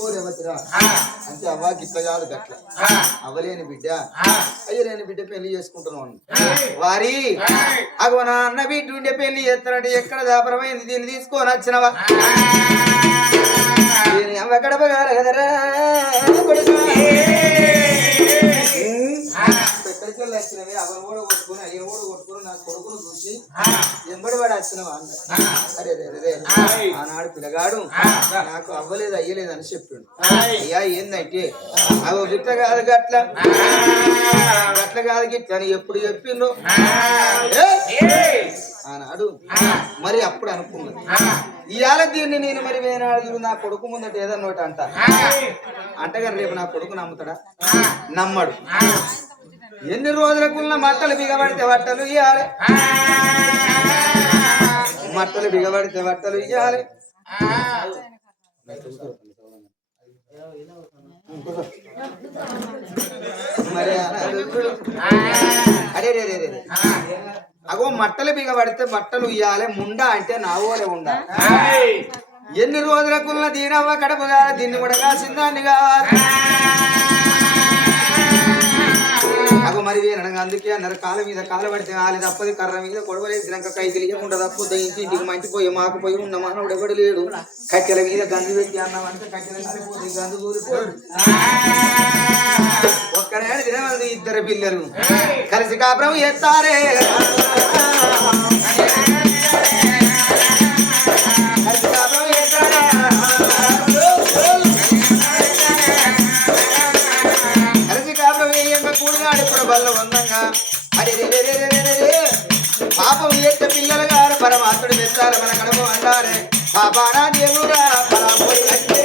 పోరేవతిరా అంటే అవ్వ గిట్ల కాదు గట్ల అవ్వలేని బిడ్డ అయ్యలేని బిడ్డ పెళ్లి చేసుకుంటున్నాను వారి అగో నా అన్న బిడ్డ ఉండే పెళ్లి చేస్తానంటే ఎక్కడ దాపరమైంది దీన్ని తీసుకొని వచ్చినవా అవ్వ గడప కాదు కదరా ఎక్కడికి వెళ్ళి వచ్చినవి అవరు కూడా కొట్టుకుని అయ్యను కూడా కొట్టుకుని నా కొడుకును చూసి ఎంబడి వాడు వచ్చినవా అన్న అరే రే ఆనాడు పిల్లగాడు నాకు అవ్వలేదు అయ్యలేదు అని చెప్పిండు అయ్యా ఏందంటే అవి గిట్ల కాదు గట్ల గట్ల కాదు గిట్ల అని ఎప్పుడు చెప్పిండు ఆనాడు మరి అప్పుడు అనుకున్నది ఇవాళ దీన్ని నేను మరి వేనాడు నా కొడుకు ముందట ఏదన్నా ఒకటి అంటగాని రేపు నా కొడుకు నమ్ముతాడా నమ్మడు ఎన్ని రోజులకున్న మట్టలు బిగబడితే బట్టలు ఇయ్యాలి మట్టలు బిగబడితే బట్టలు ఇయ్యాలి మరి అరే రే రే అగో మట్టలు బిగబడితే బట్టలు ఇయ్యాలి ముండా అంటే నావోలే ఉండా ఎన్ని రోజులకున్న దీనవ్వ కడపగా దీన్ని కూడా కాసిందాన్ని కావాలి అగో మరి వేనగా అందుకే అన్నారు కాళ్ళ మీద కాలు పడితే ఆలి తప్పది కర్ర మీద కొడవలేసినాక కైకి లేకుండా తప్పు దయించి ఇంటికి మంచిపోయి మాకుపోయి ఉన్న మానవుడు ఎవడు లేడు కట్టెల మీద గంజు పెట్టి అన్నామంటే కట్టెల కాలిపోయి గంజు కూలిపోయి ఒక్కడే తినవలదు ఇద్దరు పిల్లలు కలిసి కాపురం ఎత్తారే కలిసి కాపురం ఎత్తారా కలిసి కాపురం వేయంగా కూడగాడు ఇప్పుడు బల్ల వందంగా అరే పాపం ఎత్త పిల్లలు గారు పరమాత్ముడు పెట్టారు మన కడప అంటారే పాపానా దేవురా పరాపోయి అంటే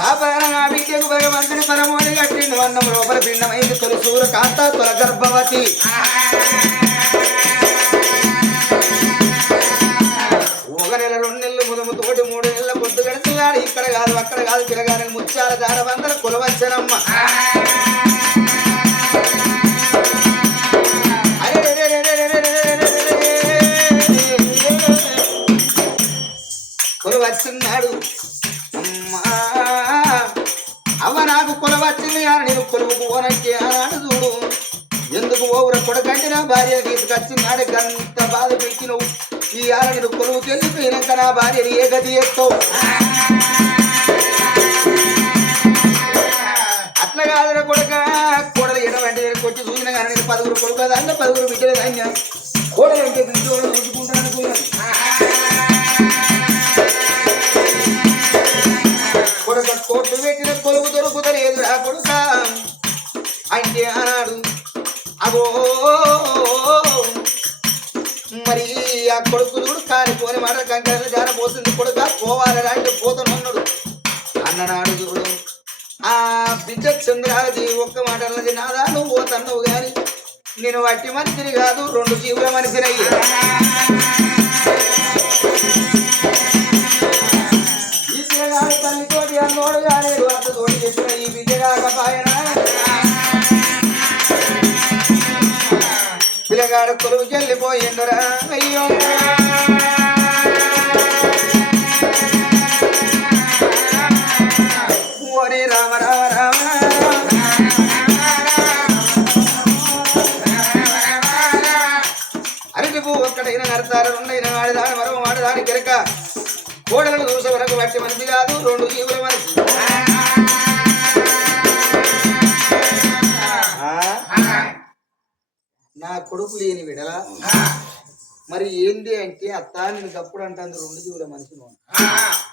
పాపానా బిడ్డకు భగవంతుని పరమోని కట్టిండు అన్నం లోపల పిండమైంది తొలి సూర కాంత తొల గర్భవతి ఒక నెల 2 నెలలు ముదము తోటి 3 నెలల పొద్దు గడిచినాడు ఇక్కడ కాదు అక్కడ కాదు పిల్లగాని ముత్యాల దార వందల కొలవచ్చనమ్మ కొలవచ్చున్నాడు అమ్మా అవ్వ నాకు కొలవచ్చింది అని నేను కొలువుకు పోనట్టే అన్నాడు చూడు ఎందుకు ఓవుర కొడకంటే నా భార్య తీసుకొచ్చినాడు గంత బాధ పెట్టినవు ఈ ఆడ నేను కొలువుకి వెళ్ళిపోయినాక నా భార్యని ఏ గది ఎత్తావు అట్లా కాదురా కొడుక కోడలు ఎడవంటే కొట్టి చూసిన కానీ నేను 10 కొడుకు దాన్ని 10 బిడ్డలు దాన్ని కోడలు అంటే బిడ్డలు చూసుకుంటాను అనుకున్నాను కొడుక కోట్లు పెట్టిన కొలువు దొరుకుతలేదు రా కొడుక అంటే అన్నాడు అగో మరి ఆ కొడుకు చూడు కానిపోని మాట కంకర జారపోతుంది కొడుక పోవాలని అంటే పోతున్నాడు అన్ననాడు చూడు ఆ బిడ్డ చంద్రాది ఒక్క మాట అన్నది నాదా నువ్వు పోతున్నావు గాని నేను వట్టి మనిషిని కాదు 2 జీవుల మనిషినయ్యి ఈ పిల్లగాడు తల్లితోటి అన్నోడు కాలేదు అత్తతోటి చెప్పిన ఈ బిడ్డ కాకపాయన పిల్లగాడు కొలువుకి వెళ్ళిపోయిండురా అయ్యో ఓరి రామ రామ రామ అరటి పువ్వు ఒక్కడైనా నడతారు 2 అయినా ఆడదాని మరో ఆడదాని కెరక కోడలను చూసే వరకు బట్టి మనిషి కాదు 2 జీవుల మనిషి నా కొడుకు లేని విడల మరి ఏంది అంటే అత్త నేను తప్పుడు అంటాను 2 జీవుల మనిషి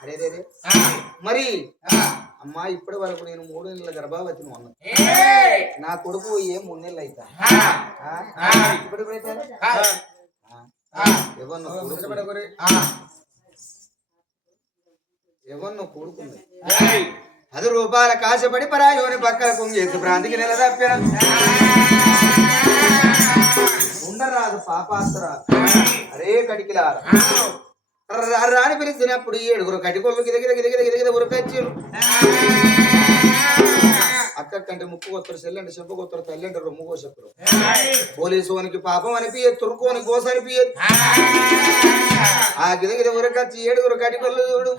అరే రే మరి అమ్మా ఇప్పటి వరకు నేను 3 నెలల గర్భవతిని ఉన్నాను నా కొడుకు 3 నెలలు అవుతా ఎవరినో కొడుకుంది 10 రూపాయల కాశపడి పరాయోని పక్కన కొంగేసి ప్రాంతికి నెల తప్పిన ఉండరాదు పాపాత్ర అరే కడికిలా రాని పిలిచినప్పుడు 7 కటికొల్లు గిదగిద గిదగిద గిదగిద ఉరకొచ్చారు అక్క కంటే ముక్కు కొత్తరు చెల్లంటే చెప్పు కొత్తరు తల్లి అంటే రొమ్ము కోసెప్పరు పోలీసు వానికి పాపం అనిపి తురుకోని కోస అనిపి ఆ గిదగిద ఉరకచ్చి 7 కటికొల్లు చూడు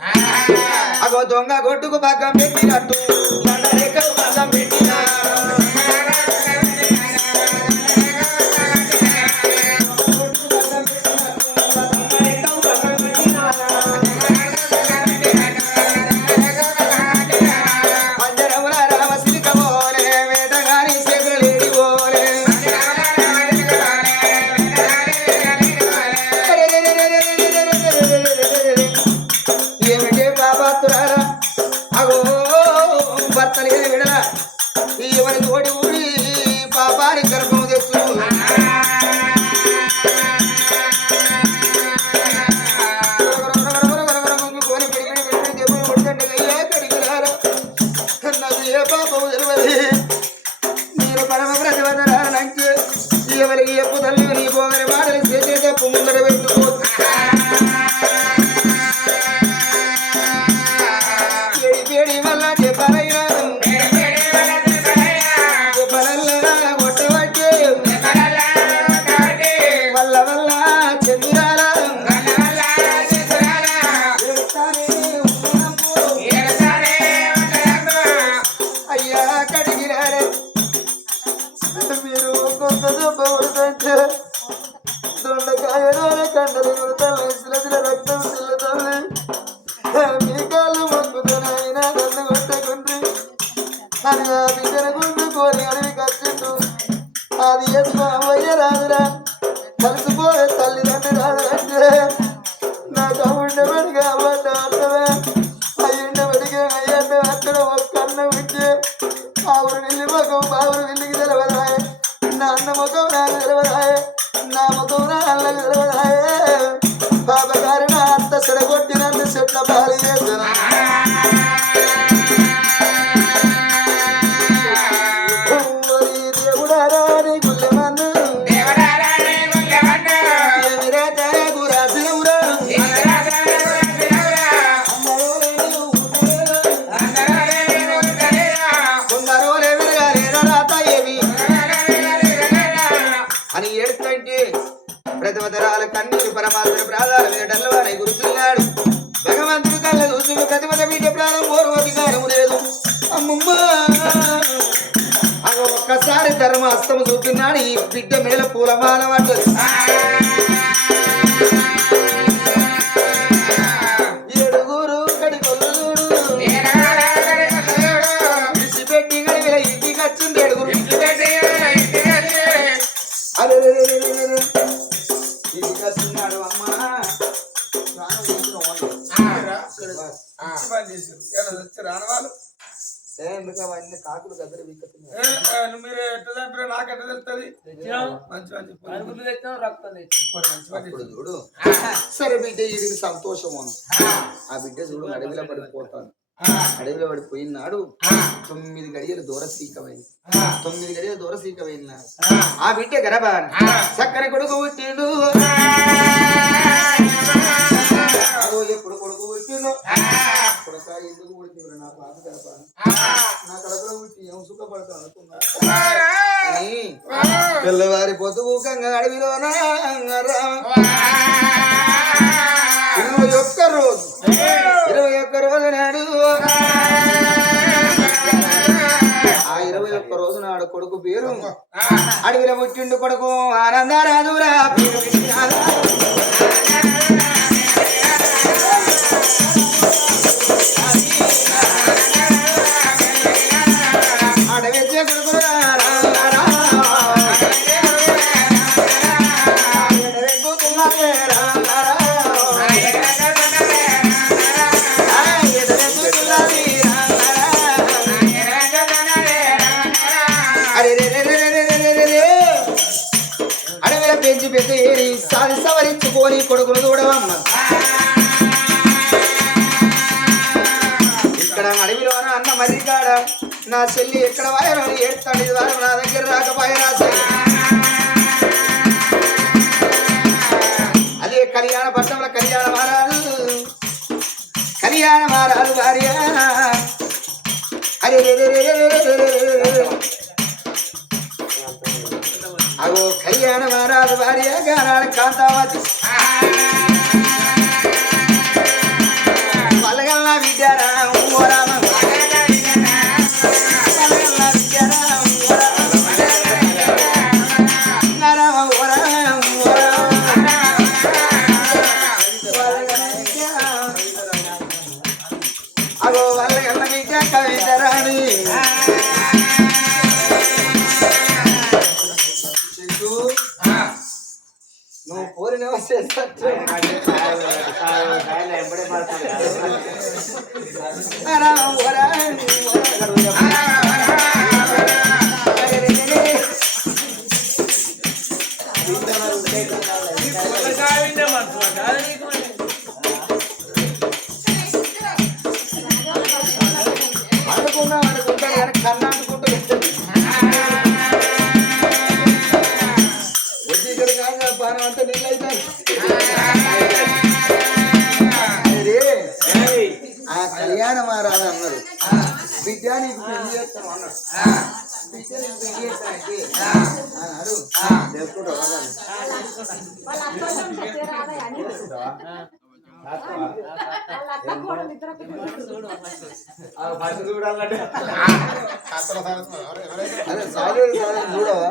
అగో దొంగ కొట్టుకు పక్కం పెట్టినట్టు పక్కం పెట్టినా అది అయ్య రాదురా కలిసిపోయే తల్లిదండ్రి రాదంటే నాకు అవుండబడి కాబట్టి అర్థమే అయ్యుండబడిగా అయ్యంటే అక్కడ ఒక్క అన్నం ఇచ్చే ఆవురు నిల్లి ముఖం బావురు నిల్లికి తెలవదాయే నా అన్న ముఖం నాకు తెలవదాయే నా ముఖం నా అన్నకి తెలవదాయే బాబగారి నా అంత చెడగొట్టినంత చెట్ల భారీ చేసిన ప్రతిమతరాల కన్నీరు పరమాత్మ ప్రాధాల వేటల్లవాడై గురుతున్నాడు భగవంతుడు కళ్ళ చూసి ప్రతిమత వీట ప్రాణం ఓరు అధికారం లేదు అమ్మమ్మ అగ ఒక్కసారి ధర్మాస్తము చూస్తున్నాడు ఈ బిడ్డ మేల పూలమాల పడ్డది 7 కడికొల్లు చూడు విడిచిపెట్టి గడివిల ఇంటికి వచ్చింది 7 అరే ఇది కస్తున్నాడు అమ్మా రానవాళ్ళు ఎందుకు అవన్నీ కాకులు గద్దరు వీక్కుతున్నాయి మీరు ఎట్లా నాకు ఎట్లా తెలుస్తుంది చూడు సరే బిడ్డ ఇది సంతోషం ఆ బిడ్డ చూడు అడవిలో పడిపోతాను అడవిలో పడిపోయినాడు 9 గడియలు దూరసీకమైంది 9 గడియలు దూరసీకమైనాడు ఆ బిడ్డ గర్భాన్ని చక్కని కొడుకు పుట్టిండు ఎప్పుడు కొడుకు పుట్టిండు కొడుక ఎందుకు పుట్టిండు నా పాప గర్భాన్ని నా కడుపులో పుట్టి ఏం సుఖపడతాను అనుకున్నాను అని తెల్లవారి పొద్దుకంగా అడవిలోనా 21 రోజు నాడు ఆ 21 రోజు నాడు కొడుకు పేరు అడవిలో పుట్టిండు కొడుకు ఆనందరాజురా అడవి కొడుకు అడవిలో పెంచి పెద్ద ఏరి సాది సవరించుకొని కొడుకులు చూడవమ్మ ఇక్కడ అడవిలో అన్న మర్రికాడ నా చెల్లి ఎక్కడ వాయనో ఏడుతాడు ఇది వారం నా దగ్గర రాకపోయే రాసే అదే కళ్యాణ పట్టణంలో కళ్యాణ మహారాజు భార్య అగో కళ్యాణ మహారాజు భార్య గానాడు కాంతావతి పలగల్లా విద్యారా రామ అగో వాళ్ళ విద్య కవితరాణి నువ్వు పోరిన వచ్చేసచ్చు అనుకున్నా అనుకుంటాడు కానీ కన్నా అనుకుంటూ అంతా నీళ్ళు అవుతాయి ఆ కళ్యాణ మహారాజు అన్నాడు బిడ్డ నీకు పెళ్లి చేస్తాను అన్నాడు బిడ్డ నీకు పెళ్లి చేస్తానంటే అన్నాడు అదే సాగే చూడవా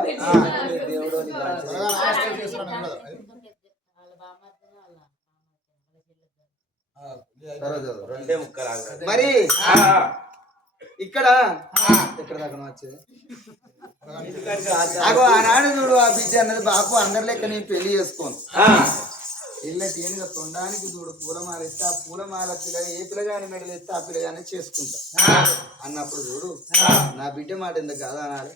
దేవుడు మరి ఇక్కడ ఎక్కడ దాకా వచ్చేది అగో ఆనాడు చూడు ఆ బిడ్డ అన్నది బాపు అందరి లెక్క నేను పెళ్లి చేసుకోను ఇళ్ళ దేనిగా తొండానికి చూడు పూలమాల ఇస్తే ఆ పూలమాల పిల్లగా ఏ పిల్లగాని మెడలు ఇస్తే ఆ పిల్లగానే చేసుకుంటా అన్నప్పుడు చూడు నా బిడ్డ మాట ఎందుకు కాదా అనాలి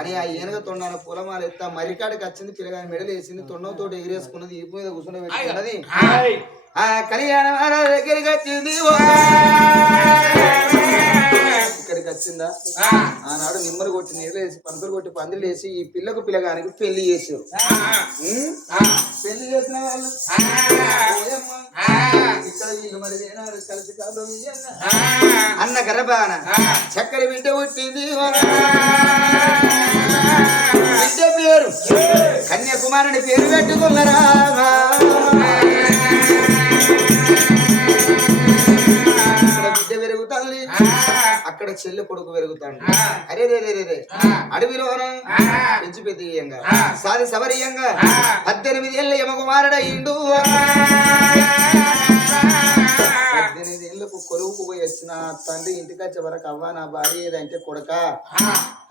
అని ఆ ఏనుగ తొండాన పూలమాల ఇస్తే మరికాడికి వచ్చింది పిల్లగాని మెడలు వేసింది తొండంతో ఎగిరేసుకున్నది ఈపు మీద కూర్చుని పెట్టుకున్నది ఆ కళ్యాణ దగ్గరికి వచ్చింది ఇక్కడికి వచ్చిందా ఆనాడు నిమ్మలు కొట్టి నీళ్ళు వేసి పంతులు కొట్టి పందులు వేసి ఈ పిల్లకు పిల్లగానికి పెళ్లి చేసారు పెళ్లి చేసిన వాళ్ళు ఇక్కడ వీళ్ళు మరి కలిసి కాదు అన్న గర్భాన చక్కెర బిడ్డ పుట్టింది బిడ్డ పేరు కన్యాకుమారుని పేరు పెట్టుకున్నారా బిడ్డ పెరుగుతుంది అక్కడ చెల్లె కొడుకు పెరుగుతాడు అరే రే రే రే అడవిలోనే పెంచి పెద్దయంగా సాది సవరీయంగా 18 ఏళ్ళ యమకుమారుడయ్యిండు 18 ఏళ్ళకు కొలువుకు పోయి వచ్చిన తండ్రి ఇంటికి వచ్చే వరకు అవ్వ నా భార్య ఏదంటే కొడక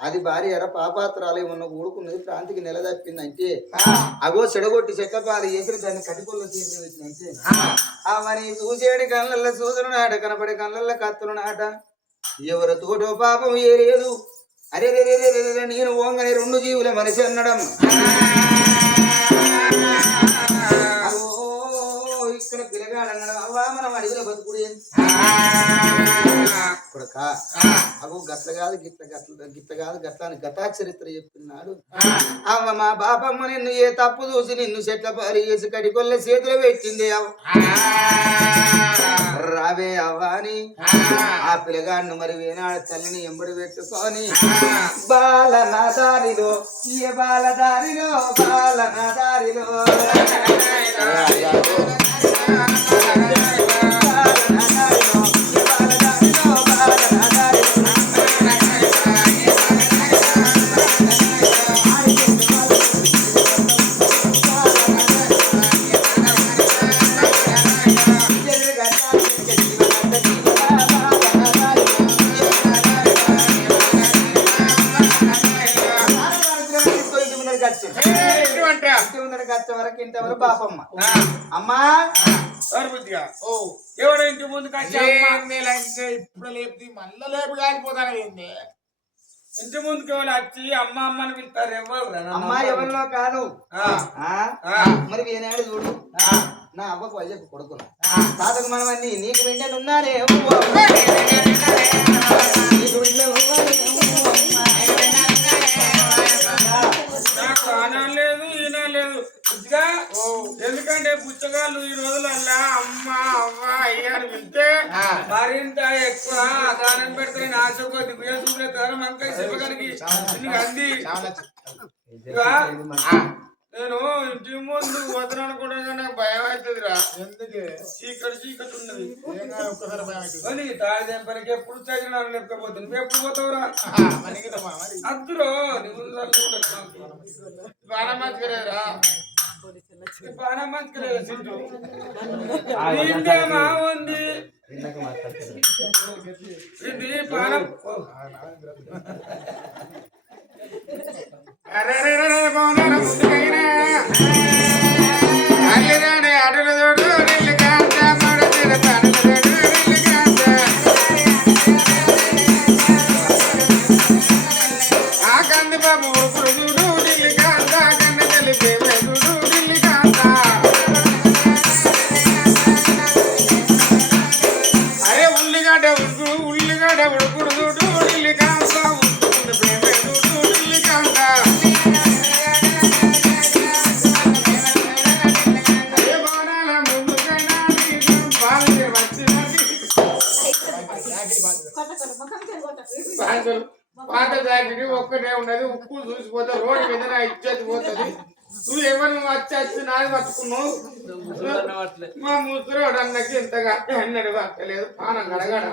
అది భార్య ఎర పాపాత్రాలు ఏమన్నా ఊడుకున్నది ప్రాంతికి నిలదప్పిందంటే అగో చెడగొట్టి చెక్కపాలు వేసిన దాన్ని కటికొల్ల చేసి పెట్టినంటే అవని చూసేడి కళ్ళల్లో చూదులు నాట కనపడే కళ్ళల్లో కత్తులు నాట ఎవరు తోటో పాపం ఏ లేదు అరే రే నేను ఓంగని 2 జీవుల మనిషి అన్నడం ఇక్కడ పిల్లగాడన్నాడు అవ్వా మనం అడిగిన బతుకుడు కొడక అగో గట్ల కాదు గిట్ల కాదు గట్ల అని గతా చరిత్ర చెప్పినాడు అవ్వ మా బాపమ్మ నిన్ను ఏ తప్పు చూసి నిన్ను చెట్ల పాలు చేసి కడికొల్ల చేతులు పెట్టింది రావే అవ్వాని ఆ పిల్లగాడిని మరి వేనాడు తల్లిని ఎంబడి పెట్టుకొని బాలనా దారిలో ఏ బాలదారిలో బాలనా దారిలో ఇంతవరకు బాపమ్మ అమ్మా ఎవడో ఇంటి ముందుకు ఇప్పుడు లేపు మళ్ళీ లేపు కాలిపోతాను ఏంది ఇంటి ముందుకు ఎవరు వచ్చి అమ్మ అమ్మని పిలుస్తారు ఎవరు అమ్మా ఎవరిలో కాదు మరి ఏనాడు చూడు నా అవ్వకు అయ్యకు కొడుకును తాతకు మనమన్నీ నీకు వెంటనే ఉన్నారే నాకు ఆనలేదు ఈయన లేదు ఎందుకంటే పుచ్చగాళ్ళు ఈ రోజులల్లా అమ్మ అవ్వ అయ్యారు వింటే మరింత ఎక్కువ దానం పెడితే ఆశపోతే వేసుకునే తరం అంతా చెప్పగలిగి అంది నేను ఇంటి ముందు వదలను కూడా నాకు భయం అవుతుందిరా. ఎందుకు చీకటి ఉన్నది ఒక్కసారి తాళిదేంపనికి ఎప్పుడు చదివినాను లేకపోతుంది నువ్వు ఎప్పుడు పోతావురా అందులో బాగా మంచిగా బాగా మంచిగా సింటూ మా ఉంది ఇది పానం అరే బాగున్నారా ముందుకైనా అల్లిరాని అడల తోడు నీళ్ళు కాంత మడతీర పడల తోడు నీళ్ళు కాంత ఆ కంది బాబు ఉడుకుడు చూడు నీళ్ళు కాంత కన్ను తెలిపే చూడు నీళ్ళు కాంత అరే ఉల్లిగడ్డ ఉడుకుడు చూడు నీళ్ళు కాంత ఉడుకుడు ప్రేమ చూడు నీళ్ళు కాంత పాత జాకెట్ ఒక్కటే ఉన్నది ఉప్పు చూసిపోతే రోడ్డు మీద నా ఇచ్చేది పోతుంది నువ్వు ఎవరు వచ్చి నాది పట్టుకున్నావు మా ముసరోడు అన్నకి ఇంతగా అన్నడు పట్టలేదు పానం గడగడ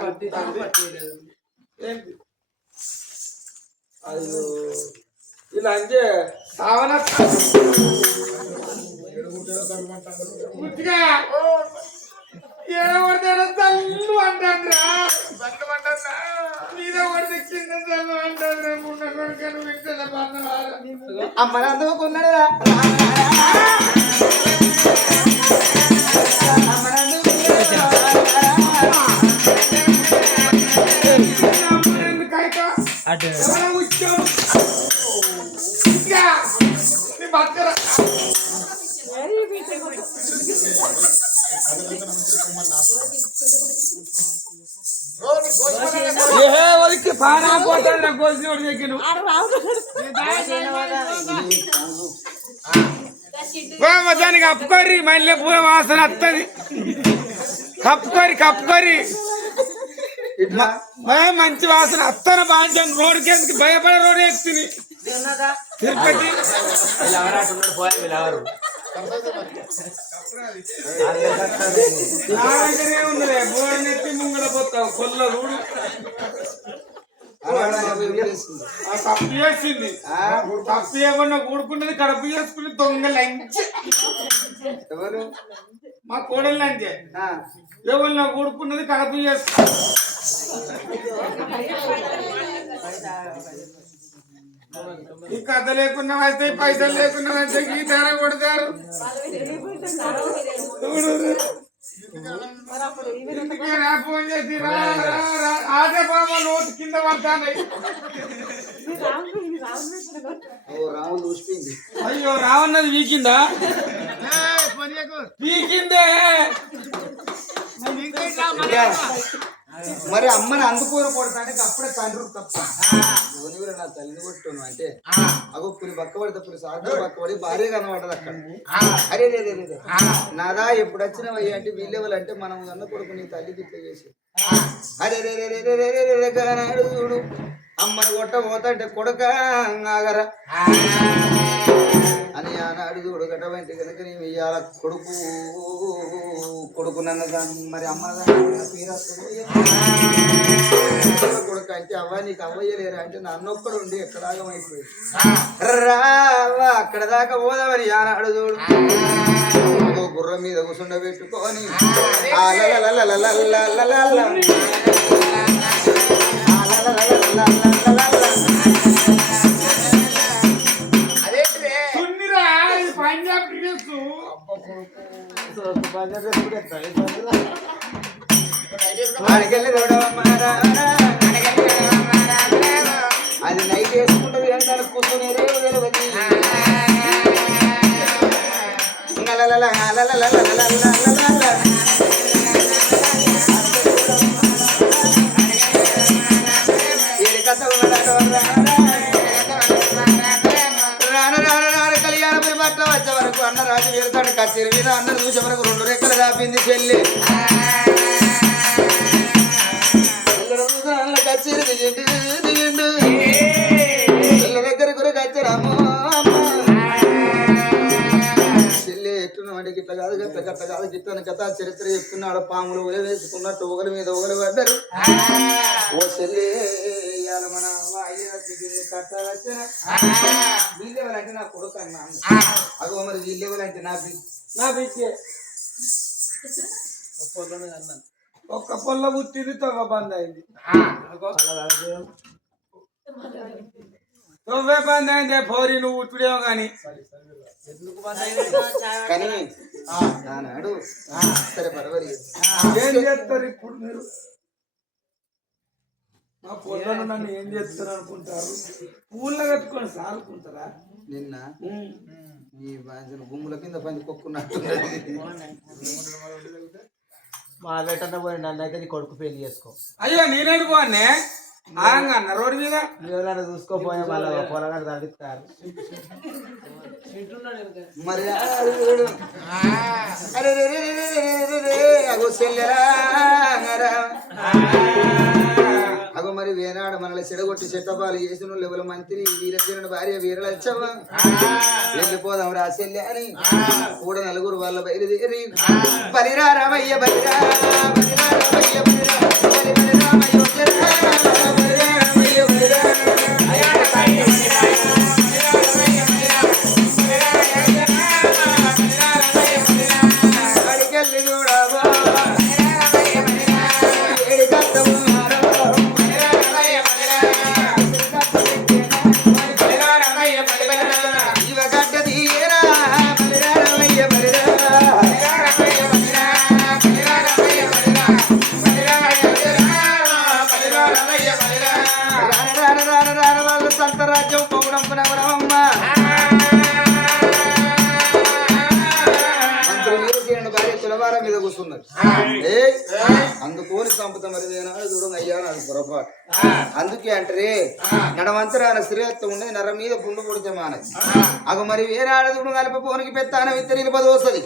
ఏంటి అయ్యో ఇలా అంటే సావన ఏడబడితే తల్లు అంటారా బండ్లు అంటారా మీద పడితే కింద తల్లు అంటారా మున్న కొడుకను వింటల పన్నవారు అమ్మ అందుకున్నాడు బక్కరా పానా పోతాడు నా కోసినోడు దగ్గర దానికి కప్పుకోరి మళ్ళీ పూల వాసన వస్తుంది కప్పుకోరి మంచి వాసన అత్తన బాంచాను రోడ్డు కిందకి భయపడే రోడ్డు ఎక్కుతుంది తిరుపతి ఉందిలే బోడనెత్తి ముంగడ పోతావు కొల్ల రూడు తప్పు చేసింది తప్పు ఏమన్నా కూడుకున్నది కడుపు చేసుకుని దొంగ లంచ్ ఎవరు మా కోడలు లంచే ఎవరన్నా కూడుకున్నది కడుపు చేసుకు ఈ కథ లేకుండా వస్తే పైసలు లేకుండా వస్తే ఈ ధర కొడతారు ఫోన్ చేసి ఆటే బాబా నోటు కింద పడతాను అయ్యో రావన్నది వీకిందా వీకిందే మరి అమ్మని అందుకోరు కొడతాంటే అప్పుడే తండ్రి తప్ప నా తల్లిని కొట్టును అంటే అగో పులి పక్క పడితే పులి సాగు పక్క పడి భార్య కనబడదు అక్కడ అరే నాదా ఎప్పుడు వచ్చినవయ్యా అంటే వీళ్ళెవరు అంటే మనం అన్న కొడుకు నీ తల్లికి ఇట్లా చేసి అరే నాడు చూడు అమ్మని కొట్టబోతంటే కొడుక ఆగరా అని ఆనాడు చూడు గటవంటి కనుక నేను ఇవాళ కొడుకు నన్ను మరి అమ్మ కొడుకు అంటే అవ్వ నీకు అవ్వయ్యలేరా అంటే నన్నొక్కడు ఉండి ఎక్కడ ఆగమైపోయింది రావా అక్కడ దాకా పోదామని ఆనాడు చూడు గుర్రం మీద కూర్చుండబెట్టుకొని అది నైట్ వేసుకుంటుంది అంటే కూర్చుని కళ్యాణపురి పట్ల వచ్చే వరకు అన్న రాజు వెళ్తాడు కచ్చేరి మీద అన్న చూసే వరకు 2 రెక్కలు కాపింది చెల్లి కథ చరిత్ర చెప్తున్నాడు. పాములు ఉల వేసుకున్నట్టు ఒకరి మీద ఒకరు పడ్డారు. ఓ చెల్లి ఇవాళ మన కట్టాలంటే వీళ్ళెవరంటే నా కొడుకు అన్నా. అగో మరి వీళ్ళెవరంటే నా బిడ్డే ఒక్క పొల్ల పుట్టింది తొవ్వ బంద్ అయింది. తొవ్వే బంద్ అయిందే పోరి నువ్వు ఉట్టుడేమో కానీ కానీ నాడు సరే పర్వాలేదు. ఏం చేస్తారు ఇప్పుడు మీరు? మా పొలను నన్ను ఏం చేస్తారు అనుకుంటారు? పూల కట్టుకొని సారుకుంటారా? నిన్న ఈ బాధ్యత భూముల కింద పని కొక్కున్నట్టు మా వేటన్న పోయి నన్ను అయితే నీ కొడుకు పెళ్లి చేసుకో. అయ్యో నేనేడు పోనే అన్న రోడ్డు మీద ఎవరైనా చూసుకోపోయా వాళ్ళ పొలగాడు తగ్గిస్తారు. మరి అగో మరి వేనాడు మనల్ని చెడగొట్టి చెట్టపాలు చేసిన లెవెల్ మంత్రి వీరసేనుడు భార్య వీరలచ్చవ్వ వెళ్ళిపోదాం రాసెల్లి అని కూడా నలుగురు వాళ్ళ బయలుదేరి బలిరా రామయ్య బలిరా బలిరా రామయ్య బలిరా బలి బలి రామయ్య అడికెళ్ళి చూడవా ఏడు కట్టము రాజ్యం పొగడం భార్య తులవారం మీద కూర్చున్నారు. అందుకోని సంపద మరి చూడండి అయ్యా నాకు పొరపాటు. అందుకే అంటారే నడవంతరాన శ్రీరత్వం ఉండేది నర మీద పుండు పుడితే మానది. అగ మరి వేనాడదుడు కలపపోనికి పెత్తాన విత్త నిలపదోస్తుంది.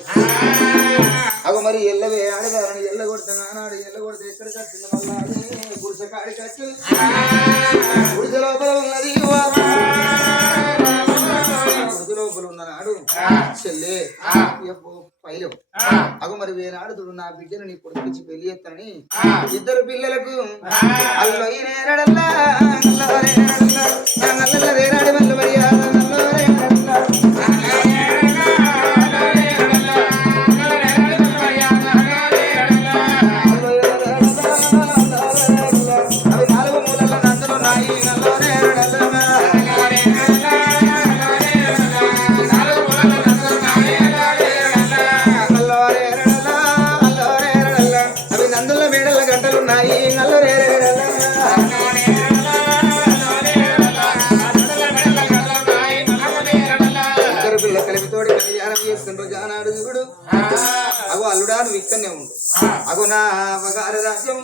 అగ మరి ఎల్లవే ఆడదారని ఎల్ల కొడితే నానాడు ఎల్ల కొడితే ఎక్కడ కట్టిన వల్ల గుడిసె కాడి కట్టి గుడిసె లోపల ఉన్నది. గుడిసె లోపల ఉన్ననాడు చెల్లే పైలో అగో మరి వేనాడుతుడు నా బిడ్డను నీ కొడుకుచ్చి పెళ్లి చేస్తానని ఇద్దరు పిల్లలకు అల్లో నేరడల్లా వేనాడి వల్ల మర్యాద అవి నాలుగు మూలల నందులు నాయి నల్లో అగో అల్లుడాను ఇక్కడనే ఉండు. అగో నా అవగారి రాజ్యం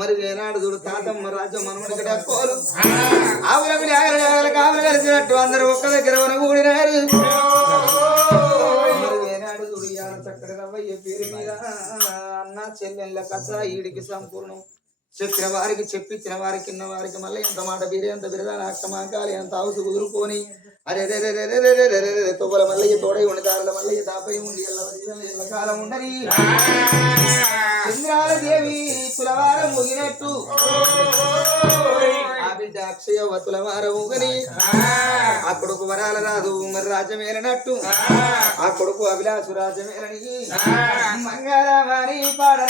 మరి వేనాడు చూడు తాతమ్మ రాజ్యం మనమడికి డక్కోలు ఆవులకు కావులు కలిసినట్టు అందరూ ఒక్క దగ్గర కూడినారు. మరి వేనాడు చూడు ఇవాళ చక్కటి రవ్వయ్య పేరు మీద అన్న చెల్లెళ్ళ కథ ఈడికి సంపూర్ణం. చెప్పిన వారికి చెప్పించిన వారికి కింద వారికి మళ్ళీ ఎంత మాట బీరే ఎంత బిరదాన అక్క మాకాలి ఎంత అవసు కుదురుకొని అరే తొవ్వల మల్లయ్య తోడై ఉండి దారుల మల్లయ్య దాపై ఉండి ఎల్ల కాలం ఉండని చంద్రాల దేవి తులవారం ముగినట్టు ఆ బిడ్డ అక్షయ తులవారం ఊగని ఆ కొడుకు వరాల రాదు మరి రాజ్యమేలనట్టు ఆ కొడుకు అభిలాషు రాజ్యమేలని మంగళవారి పాడ